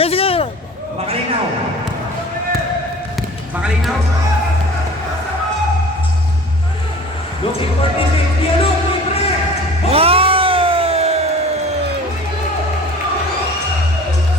Sige, sige. Makalinaw. Makalinaw. Looking for this. Yellow, libre. Wow!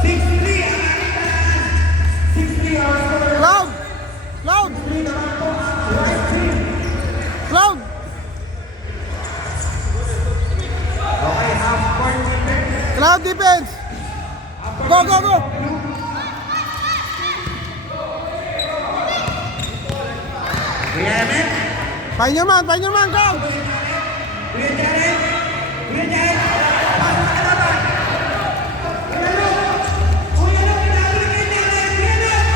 6-3 ang alitan. 6-3 ang score. Cloud! Cloud! 6-3 naman po ang right team. Cloud! Okay, half court defense. Cloud defense! Go, go, go! Kuya Emet. Find your man, Cloud! Kuya Jared. Kuya Jared. Pasok ka naman. Kuya Luke. Kuya Luke, pinalo ni Jared. Kuya Luke.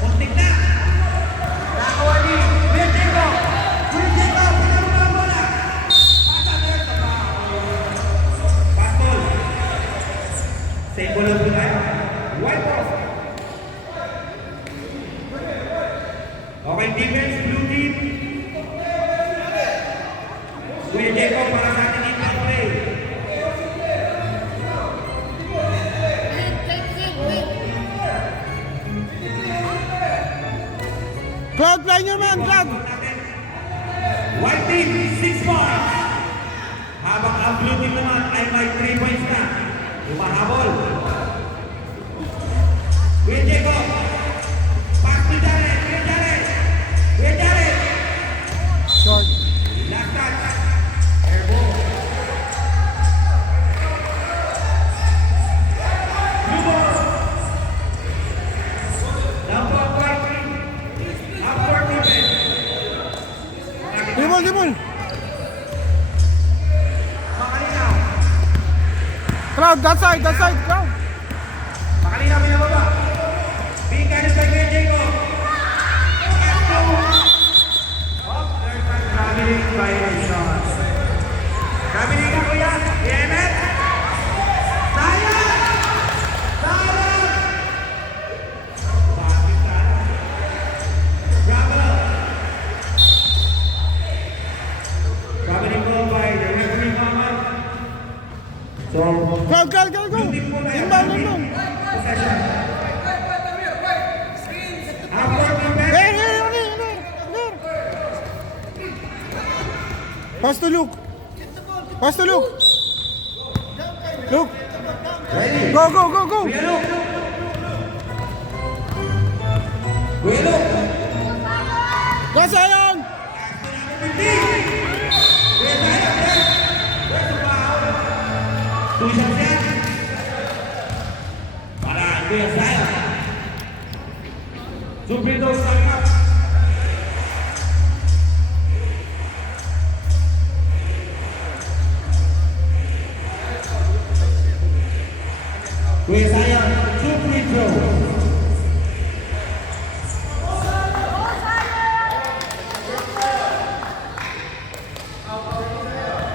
Muntik na. Nakakuha ni Kuya Jacob. Kuya Jacob, pinalo mo ang bola. Pasa there sa pass ball. Same ball of the night. White ball. Okay, defense, blue team. Kuya Jacob, para sa atin yung play. Cloud, find your man, Cloud! White team, 6 points. Habang ang blue team naman ay may 3 points na. Umahabol. Kuya Jacob. Pass to Jared. Kuya Jared. Kuya Jared. Short. Last touch. Airball. Blue ball. Number 14. Upward defense. Dribble! Makalinaw. Cloud, that side, Cloud! Makalinaw, binababa. Big guys by Kuya Jacob. Let's go. Oh, there's that traveling violation. Traveling ka, Kuya. Yemet. Sayang! Sayang! Bakit sayang? Travel. Traveling goal by the referee, Muhammad. So, Cloud, go! Inbound! possession. Upward defense. Here! Pass to Luke! Luke! Ready. Go! Kuya Luke. Kuya Luke. Go, sayang! Kuya Sayang, yes. Where's the foul? 2 shots yan. Para Kuya Sayang. Suprido coming up. Kuya Sayang, Suprido.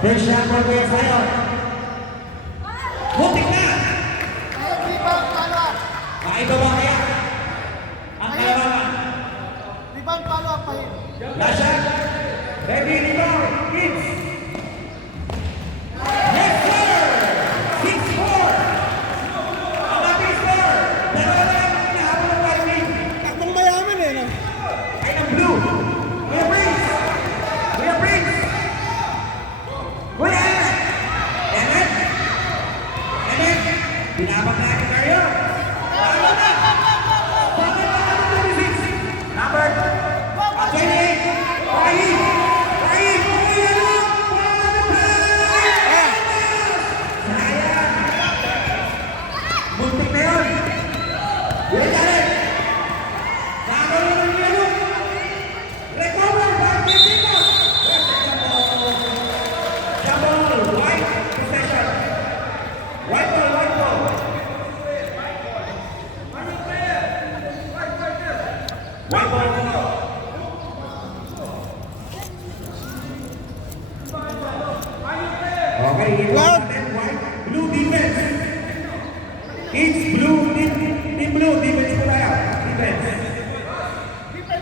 First shot for Kuya Sayang. Muntik na! Makaibawa kaya? Ang kalabangan. Last shot. Ready, rebound. Hits. Yes, sir! 6-4. Ang ating score. Dalawa na lang ang hinahabol ng white team. Takbong mayaman eh, no? Ay, ng blue. Kuya Prince. Kuya Prince. Kuya Emet. Emet. Emet. Binabag na aking Mario. Tama na. Bakit na kami 26? Number 28. Rahim. Rahim. Kuya Luke. Kuya Luke. Sayang. Muntik na yun. Kuya Jared. Nakakalo ng Kuya Luke. Recover by Kuya Jacob. Jabal. White possession. White ball. White ball. Okay, ito Cloud. natin, white, blue defense. It's blue, team blue, defense po tayo. Defense.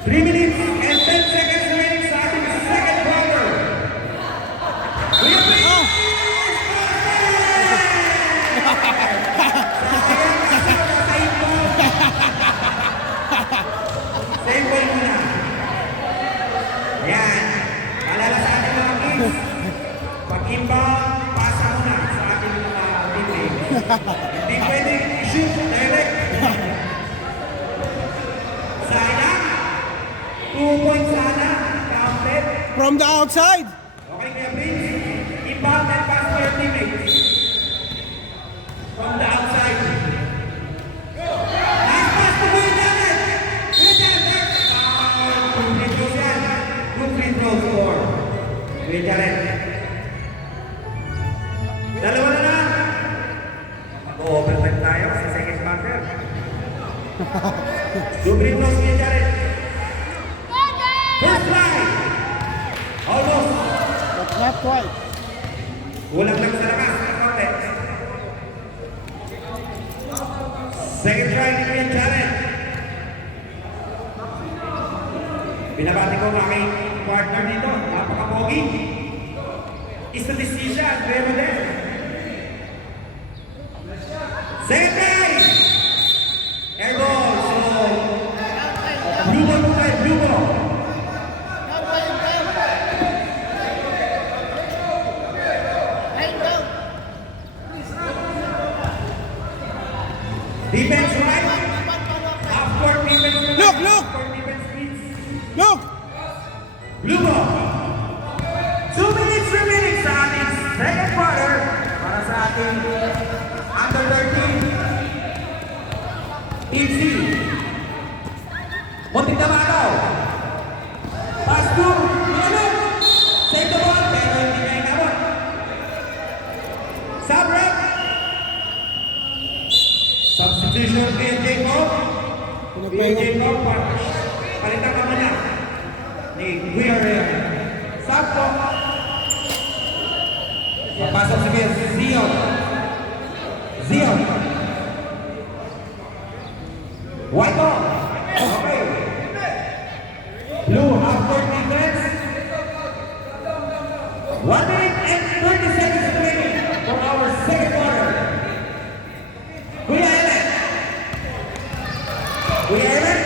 3 minutes and 10 seconds remaining sa ating second quarter. Kuya Prince! Sayang na Hindi pwede shoot direct. Sayang. 2 points sana. Counted. From the outside. Okay, kaya Prince. Inbound and pass to your teammates. From the outside. Nice pass to Kuya Janet. Kuya Janet. Good free throws yan. Good free throws for Kuya Janet. Dalawa na lang. Mag-overtime tayo sa second quarter. Two free throws Kuya Janet. First line. Almost. But not quite. Kulang lang sa lakas ng konti. Second try ni Kuya Janet. Binabati ko ang aking partner dito. Napaka-pogi. Istatistisya at Remo din. Second try! Air ball. So, blue ball po tayo. Blue ball. Defense right. Half-court defense. Look, look. Half-court defense means Look! blue ball. 2 minutes remaining sa ating second quarter para sa ating under 13 Team C. Muntik na makaw. Pass to Milano. Save the ball pero hindi na inabot. Sub-rep. Substitution kay Jacob. Kay Jacob, palitan ka muna ni Guerrero. Sakto. Papasok si Zion. Zion. White ball. Okay. Blue half-court defense. 1 minute and 30 seconds remaining for our second quarter. Kuya Ellen. Kuya Ellen.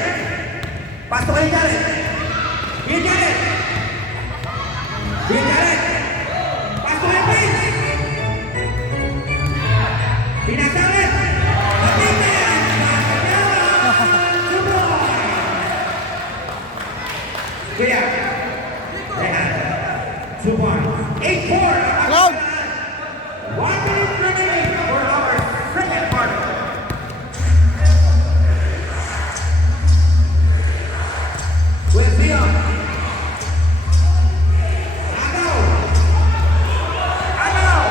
Pasok kayo Jared. Kuya Jared. Kuya Jared. Pasok kayo Prince. Pinasalit. Patingan. Kuya. Rehan. 2 points. 8-4. Cloud! 1 minute remaining for our second quarter. With Zion. Agaw. Agaw.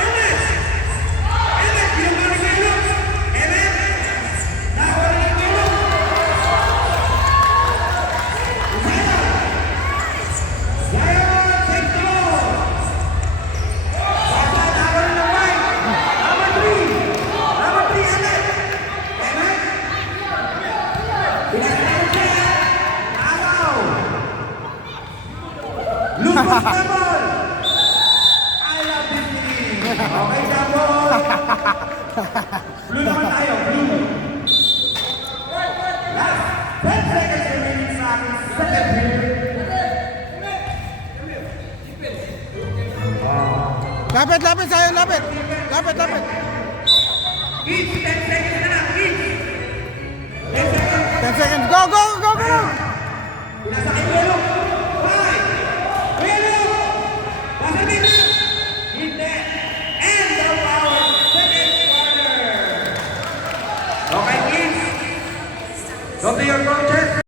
Enes. Enes, pinamali sa ilog. Enes. Nahuli ng ilog. Zion. Zion, take the ball. Basta nahuli ng right. Number 3. Number 3, Enes. Enes. Pinasalamat siya. Agaw. Lucas Campbell. I love this team. Okay, Campbell. Blue naman tayo, blue. Last 10 seconds remaining sa ating second period. Lapit, lapit sa'yo, lapit! Lapit, lapit! Each 10 seconds na lang, each. 10 seconds. 10 seconds. Go, go, go, go! Pinasa kay Kuya Luke. 5. Kuya Luke. Basta dito. Hindi. End of our second quarter. Okay, kids. Go to your coaches.